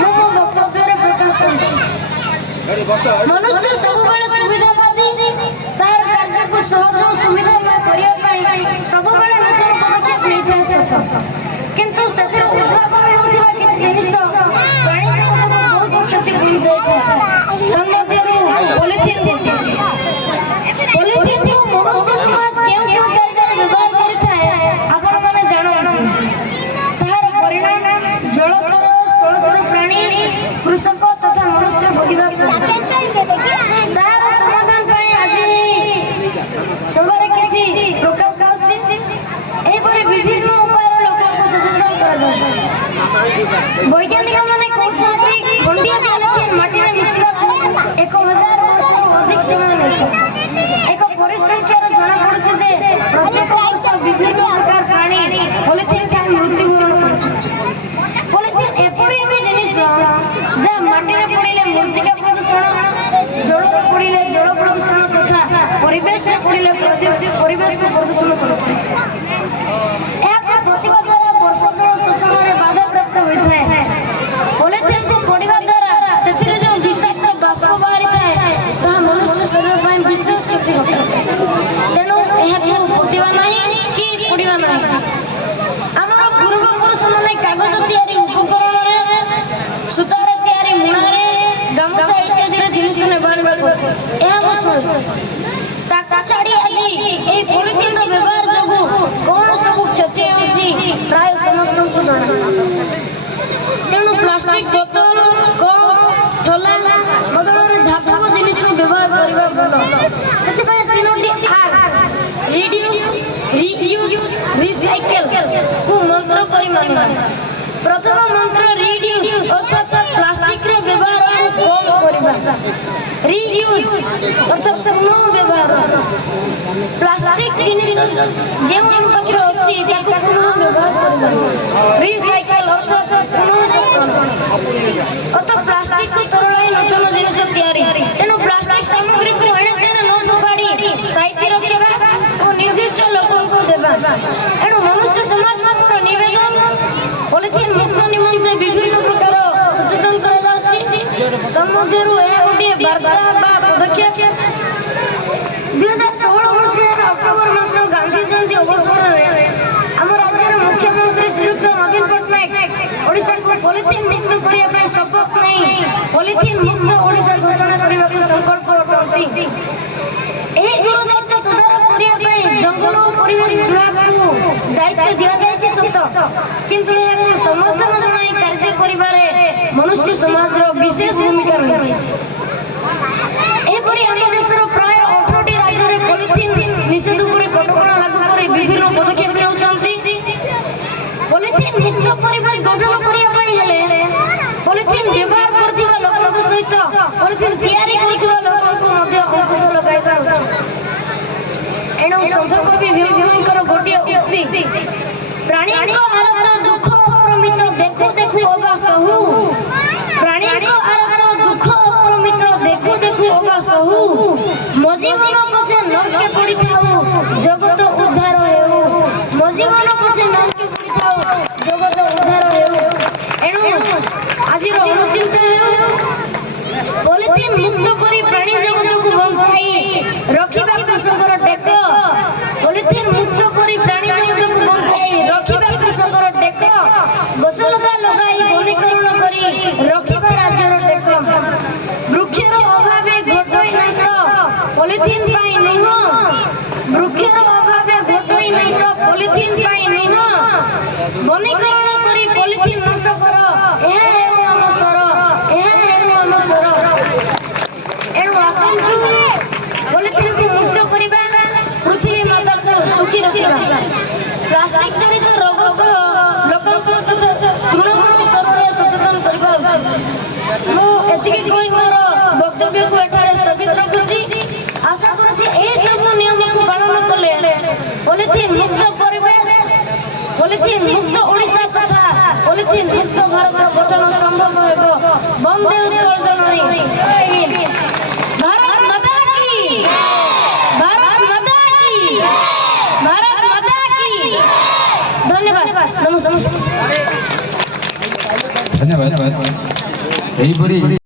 ମୁଁ ମୋ ବକ୍ତବ୍ୟରେ ପ୍ରକାଶ କରୁଛି। ମନୁଷ୍ୟ ସବୁବେଳେ ସୁବିଧାବାଦୀ, ତାହାର କାର୍ଯ୍ୟକୁ ସହଜ ଓ ସୁବିଧାମୟ କରିବା ପାଇଁ ସବୁବେଳେ ନୂତନ ପଦକ୍ଷେପ ନେଇଥାଏ ସତ, କିନ୍ତୁ ସେଥିରୁ ଉଦ୍ଭାବନ ହେଉଥିବା କିଛି ଜିନିଷ ପ୍ରାଣୀ ଜଗତକୁ ବହୁତ କ୍ଷତି ପହଞ୍ଚାଇଥାଏ। ତନ୍ମଧ୍ୟରୁ ପଲିଥିନ୍କୁ ମନୁଷ୍ୟ ସମାଜ କେଉଁ କେଉଁ କାର୍ଯ୍ୟରେ ବ୍ୟବହାର କରିଥାଏ ଆପଣମାନେ ଜାଣନ୍ତି। ତାହାର ପରିଣାମ ଜଳଚର, ସ୍ଥଳଚର ପ୍ରାଣୀ, କୃଷକ ତଥା ମନୁଷ୍ୟ ଭୋଗିବାକୁ ପଡୁଛି। ତାହାର ସମାଧାନ ପାଇଁ ଆଜି ସଭାରେ କିଛି ପ୍ରକାଶ ପାଉଛି। ଏହିପରି ବିଭିନ୍ନ ଉପାୟରେ ଲୋକଙ୍କୁ ସଚେତନ କରାଯାଉଛି। ବୈଜ୍ଞାନିକମାନେ କହୁଛନ୍ତି ଖଣ୍ଡିଆ ପଲିଥିନ୍ ମାଟିରେ ମିଶିବାକୁ 1000 ବର୍ଷରୁ ଅଧିକ ସମୟ ନେଇଥାଏ। ଏକ ପରିସଂଖ୍ୟାରୁ ଜଣାପଡୁଛି ଯେ ପ୍ରତ୍ୟେକ ବର୍ଷ ବିଭିନ୍ନ ପ୍ରକାର ପ୍ରାଣୀ ପଲିଥିନ୍ ଖାଇ ମୃତ୍ୟୁବରଣ କରୁଛନ୍ତି। ପଲିଥିନ୍ ଏପରି ଏକ ଜିନିଷ ଯାହା ମାଟିରେ ପଡ଼ିଲେ ମୃତ୍ତିକା ପ୍ରଦୂଷଣ, ଜଳରେ ପଡ଼ିଲେ ଜଳ ପ୍ରଦୂଷଣ ତଥା ପରିବେଶରେ ପଡ଼ିଲେ ପରିବେଶକୁ ପ୍ରଦୂଷଣ କରୁଥାଏ। ଏହାକୁ ପୋତିବା ଦ୍ୱାରା ବର୍ଷା ଜଳ ଶୋଷଣରେ ବାଧାପ୍ରାପ୍ତ ହୋଇଥାଏ। ପଲିଥିନ୍କୁ ପୋଡ଼ିବା ଦ୍ୱାରା ସେଥିରେ ଯେଉଁ ବିଷାକ୍ତ ବାଷ୍ପ ବାହାରିଥାଏ ତାହା ମନୁଷ୍ୟ ଶରୀର ପାଇଁ ବିଶେଷ କ୍ଷତି ଘଟାଇଥାଏ। ତେଣୁ ଏହାକୁ ପୋତିବା ନାହିଁ କି ପୋଡ଼ିବା ନାହିଁ। ଆମର ପୂର୍ବପୁରୁଷମାନେ କାଗଜ ତିଆରି ଉପକରଣରେ, ସୂତାରେ ତିଆରି ମୁଣାରେ, ଗାମୁଛା ଇତ୍ୟାଦିର ଜିନିଷ ନେବା ଆଣିବା କରୁଥିଲେ। ଏହା ମୁଁ ଶୁଣିଛି। ତାକୁ ଛାଡ଼ି ଆଜି ଏହି ପଲିଥିନ୍ର ବ୍ୟବହାର ଯୋଗୁଁ କଣ ସବୁ କ୍ଷତି ହେଉଛି ପ୍ରାୟ ସମସ୍ତଙ୍କୁ ଜଣା। ତେଣୁ ପ୍ଲାଷ୍ଟିକ ବୋତଲ, କପ୍, ଠୋଲା ବଦଳରେ ଧାତବ ଜିନିଷ ବ୍ୟବହାର କରିବା ଭଲ। ସେଥିପାଇଁ 3ଟି R ରିଡ୍ୟୁସ୍, ରିୟୁଜ୍, ରିସାଇକେଲ କୁ ମନ୍ତ୍ର କରି ମାନିବା। ପ୍ରଥମ ମନ୍ତ୍ର ରିଡ୍ୟୁସ୍ ଅର୍ଥାତ୍ ପ୍ଲାଷ୍ଟିକର ବ୍ୟବହାରକୁ କମ୍ କରିବା। ରିୟୁଜ୍ ଅର୍ଥାତ୍ ପୁନଃ ବ୍ୟବହାର। ପ୍ଲାଷ୍ଟିକ ଜିନିଷ ଯେଉଁ ଆମ ପାଖରେ ଅଛି ତାକୁ ପୁନଃ ବ୍ୟବହାର କରିବା। ରିସାଇକେଲ ଅର୍ଥାତ୍ ପୁନଃ ଚକ୍ରଣ ଅର୍ଥାତ୍ ପ୍ଲାଷ୍ଟିକକୁ ତରଳାଇ ନୂତନ ଜିନିଷ ତିଆରି। ତେଣୁ ପ୍ଲାଷ୍ଟିକ ସାମଗ୍ରୀକୁ ଏଣେତେଣେ ନ ଫୋପାଡ଼ି ସାଇତି ରଖିବା ଓ ନିର୍ଦ୍ଦିଷ୍ଟ ଲୋକଙ୍କୁ ଦେବା। ଏଣୁ ମନୁଷ୍ୟ ସମାଜର ନିବେଦନ ପଲିଥିନ୍ ମୁକ୍ତ ନିମନ୍ତେ ବିଭିନ୍ନ ପ୍ରକାର ସଚେତନ କରାଯାଉଛି। ତନ୍ମଧ୍ୟରୁ ଏହା ଗୋଟିଏ ବାର୍ତ୍ତା ବା ପଦକ୍ଷେପ। 2016 ମସିହାର ଅକ୍ଟୋବର ମାସ ଗାନ୍ଧୀ ଜୟନ୍ତୀ ଅବସରରେ ଆମ ରାଜ୍ୟର ମୁଖ୍ୟମନ୍ତ୍ରୀ ଶ୍ରୀଯୁକ୍ତ ନବୀନ ପଟ୍ଟନାୟକ ଓଡ଼ିଶାକୁ ପଲିଥିନ୍ ମୁକ୍ତ କରିବା ପାଇଁ ଶପଥ ନେଇ ପଲିଥିନ୍ ମୁକ୍ତ ଓଡ଼ିଶା ଘୋଷଣା କରିବାକୁ ସଂକଳ୍ପ ଅଟନ୍ତି। ଏହି ଗୁରୁଦାୟିତ୍ୱ ତଦାରଖ କରିବା ପାଇଁ ଜଙ୍ଗଲ ଓ ପରିବେଶ ବିଭାଗକୁ ଦାୟିତ୍ୱ ଦିଆଯାଇଛି ସତ, କିନ୍ତୁ ଏହାକୁ ସମର୍ଥନ ଜଣାଇ କାର୍ଯ୍ୟ କରିବାରେ ମନୁଷ୍ୟ ସମାଜର ବିଶେଷ ଭୂମିକା ରହିଛି। ଏହିପରି ଆମ ଦେଶର ପ୍ରାୟ 18ଟି ରାଜ୍ୟରେ ପଲିଥିନ୍ ନିଷେଧ ଉପରେ କଟକଣା ଲାଗୁ କରି ବିଭିନ୍ନ ପଦକ୍ଷେପ ନେଉଛନ୍ତି। ପଲିଥିନ୍ ମୁକ୍ତ ପରିବେଶ ଗଠନ କରିବା ପାଇଁ ହେଲେ ପଲିଥିନ୍ ବ୍ୟବହାର କରୁଥିବା ଲୋକଙ୍କ ସହିତ ପଲିଥିନ୍ ତିଆରି କରୁଥିବା ଲୋକଙ୍କୁ ମଧ୍ୟ ଅଙ୍କୁଶ ଲଗାଇବା ଉଚିତ। ଏଣୁ ସନ୍ଥକବି ଭୀମଙ୍କର ଗୋଟିଏ ଉକ୍ତି, ପ୍ରାଣୀଙ୍କ ଆରତ ଦୁଃଖ ଅପ୍ରମିତ ଦେଖୁ ଦେଖୁ ଅବା ସହୁ। ପ୍ରାଣୀଙ୍କ ଆରତ ଦୁଃଖ ଅପ୍ରମିତ ଦେଖୁ ଦେଖୁ ଅବା ସହୁ। ମୋ ଜୀବନ ପଛେ ନର୍କେ ପଡ଼ିଥାଉ ଜଗତ ଉଦ୍ଧାର ହେଉ। ମୋ ଜୀବନ ପଛେ ନର୍କେ ପଡ଼ିଥାଉ ଜଗତ ଉଦ୍ଧାର ହେଉ। ଏଣୁ ଆଜିର ଅନୁଚିନ୍ତା ହେଉ, ପଲିଥିନ୍ ମୁକ୍ତ କରି ପ୍ରାଣୀ ଜଗତକୁ ବଞ୍ଚାଇ ରଖିବା କୃଷକର ଟେକ। ପଲିଥିନ୍ ମୁକ୍ତ କରି ପ୍ରାଣୀ ଜଗତକୁ ବଞ୍ଚାଇ ରଖିବା କୃଷକର ଟେକ। ଗଛଲତା ଲଗାଇ ବନୀକରଣ କରି ରଖିବା ରାଜ୍ୟର ଟେକ। ବୃକ୍ଷର ଅଭାବେ ଘଟୋଇ ନାଶ ପଲିଥିନ୍ ପାଇଁ ନୁହଁ। ବୃକ୍ଷର ଅଭାବେ ଘଟୋଇ ନାଶ ପଲିଥିନ୍ ପାଇଁ ନୁହଁ। ବନୀକରଣ କରି ପଲିଥିନ୍ ନାଶ କର, ଏହା ହେଉ ଆମ ସ୍ୱର, ଏହା ହେଉ ଆମ ସ୍ୱର। ଏଣୁ ଆସନ୍ତୁ ପଲିଥିନ୍କୁ ମୁକ୍ତ କରିବା, ପୃଥିବୀ ମାତାକୁ ସୁଖୀ ରଖିବା। ପ୍ଲାଷ୍ଟିକ ଜନିତ ରୋଗ ସହ ଲୋକଙ୍କୁ ତଥା ତୃଣମୂଳ ସ୍ତରରେ ସଚେତନ କରିବା ଉଚିତ। ମୁଁ ଏତିକି କହି ମୋର ବକ୍ତବ୍ୟକୁ ଏଠାରେ ସ୍ଥଗିତ ରଖୁଛି। ଆଶା କରୁଛି ଏହି ସବୁ ନିୟମକୁ ପାଳନ କଲେ ପଲିଥିନ୍ ମୁକ୍ତ ପରିବେଶ, ପଲିଥିନ୍ ମୁକ୍ତ ଓଡ଼ିଶା ତଥା ପଲିଥିନ୍ ମୁକ୍ତ ଭାରତ ଗଠନ ସମ୍ଭବ ହେବ। ବନ୍ଦେ ଉତ୍କଳ ଜନନୀ। ଭାରତ ମାତା କି, ଭାରତ ମାତା କି, ଭାରତ ମାତା কি। ধন্যবাদ, নমস্কার। ଧନ୍ୟବାଦ ଏହିପରି